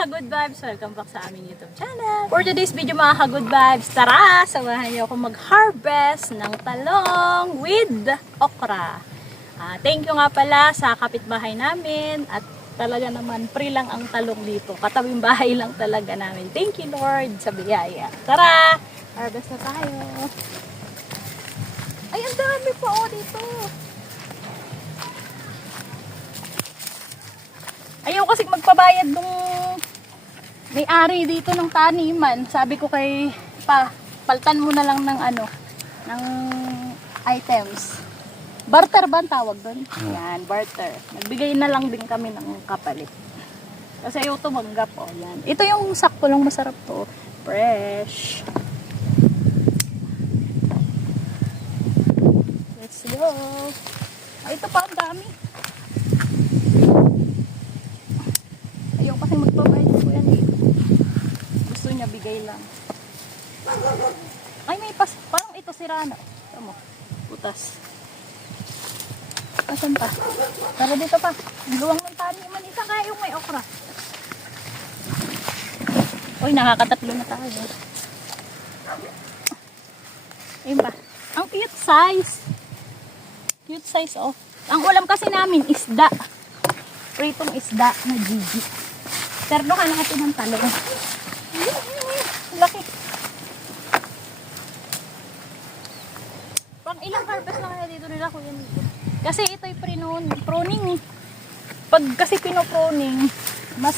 ka-good vibes, welcome back sa aming YouTube channel. For today's video mga ka-good vibes, tara, samahan niyo ako mag-harvest ng talong with okra. Thank you nga pala sa kapitbahay namin at talaga naman free lang ang talong dito. Katabing bahay lang talaga namin. Thank you Lord sa biyaya. Tara, harvest na tayo. Ay, ang dami pa dito. Ayaw kasi magpabayad nung may-ari dito ng taniman. Sabi ko kay paltan mo na lang ng ng items. Barter ba ang tawag doon? Yan, barter. Nagbigay na lang din kami ng kapalit. Kasi ayaw tumanggap. Yan. Ito yung sakto lang, masarap to. Fresh. Let's go. Ito pa ang dami. Ayaw kasi magpabayad ko yan eh. Gusto niya bigay lang. Ay may parang ito sira na. Ito mo. Putas. Asan pa? Tara dito pa. Luwang ng taniman. Isa kaya yung may okra. Uy, nakakatatlo na tayo. Ayun pa. Ang cute size. Cute size oh. Ang ulam kasi namin isda. Pritong isda na gigi. Ternohan natin ng talong. Laki. Pang ilang harvest na kaya dito nila kuya nito? Kasi ito'y pruning. Pag kasi pinoproning, mas,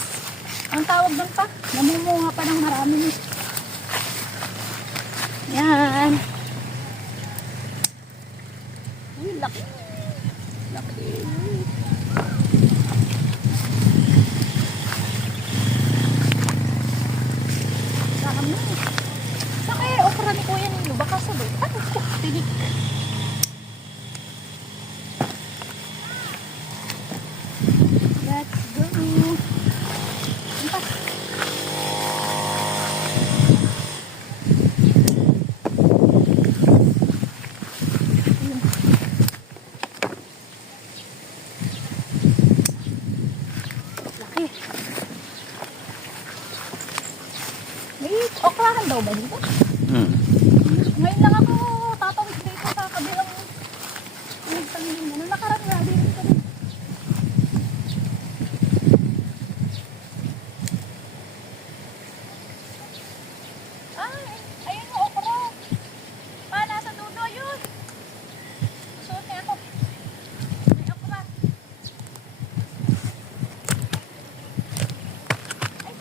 ang tawag doon pa, namumunga pa ng marami. Yan. Uy, laki. Laki. Dami. Sa kaya okra ni kuya nilo, baka sabay. Ano ko? Tinik. Let's go. Ampas. Laki. May okrahan daw ba dito? Ngayon lang ako tatawid dito sa kabilang pinagtangin na. Nakaraan nga dito rin. Ay, ayun yung okra. Nasa dulo yun. Suot niya ako. May okra. Ay,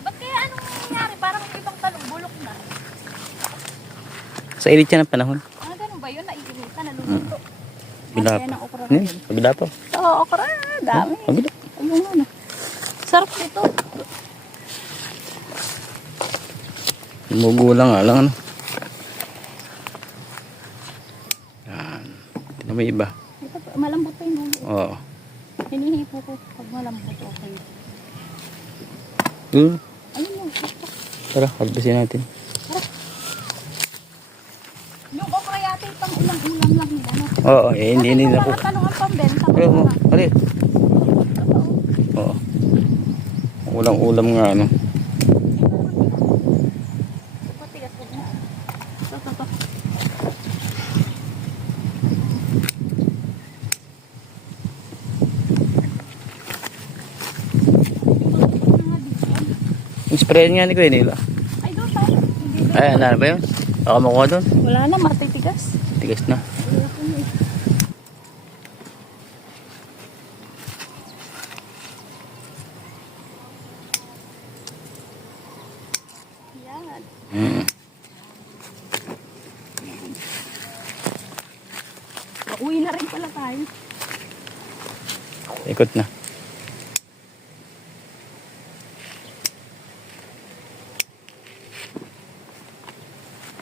ba't kaya anong nangyayari? Parang yung ibang talong bulok na. Sa init siya ng panahon. Ganun ba yun? Naiinitan, naluluto. Bila Kaya pa. ng okra na yun. Kabila pa. Oo, okra. Dami. Kabila. Ayun ano. Sarap nito. Mugulang nga lang ano. Yan. Ito may iba. Ito, malambot pa yung dulo. Oo. Hinihipo ko pag malambot. Okay. Ayun mo. Tara, harvestin natin. Yung okra yata pang ulam-ulam lang yun. Ano? Oo, hindi Kasi ako. mga talong ang pambenta. Pero, pare. Oo. Ulang-ulam nga ano. Patigas ko na. Ito. Yung spray nga ni Kuya nila. Ay, doon tayo. Ay, ano ba yun? Baka makuha doon. Wala na, matitigas. Tigas na. Yan. Uwi na rin pala tayo. Ikot na.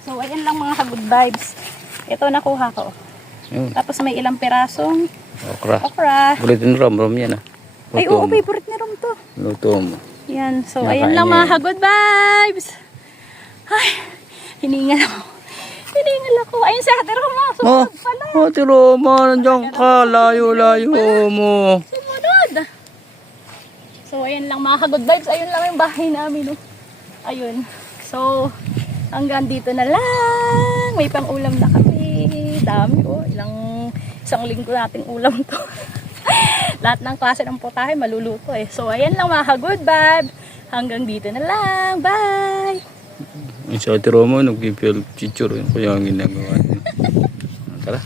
So, ayan lang mga ka-good vibes. Ito nakuha ko. Yun. Tapos may ilang pirasong Okra. okra. Bulitin rom yan ah. Ay, oo, favorite ni Rom to. Luto mo. Yan. So, Nakain ayan lang niya mga ka-good vibes. Ay, hiningal ako. Hiningal ako. Ayun si Ate Roma. Sumunod pala. Ate Roma, nandiyan ka. Layo-layo mo. Sumunod. So, ayan lang mga ka-good vibes. Ayun lang yung bahay namin. Oh. Ayun. So, hanggang dito na lang. May pang-ulam na kami. Dami oh. Isang linggo nating ulam to. Lahat ng klase ng putahe maluluto eh. So, ayan lang mga ka-good vibes. Hanggang dito na lang. Bye! Yung sa Ate Roma, nag-feel picture. Yun kaya ang ginagawa niya. Tara.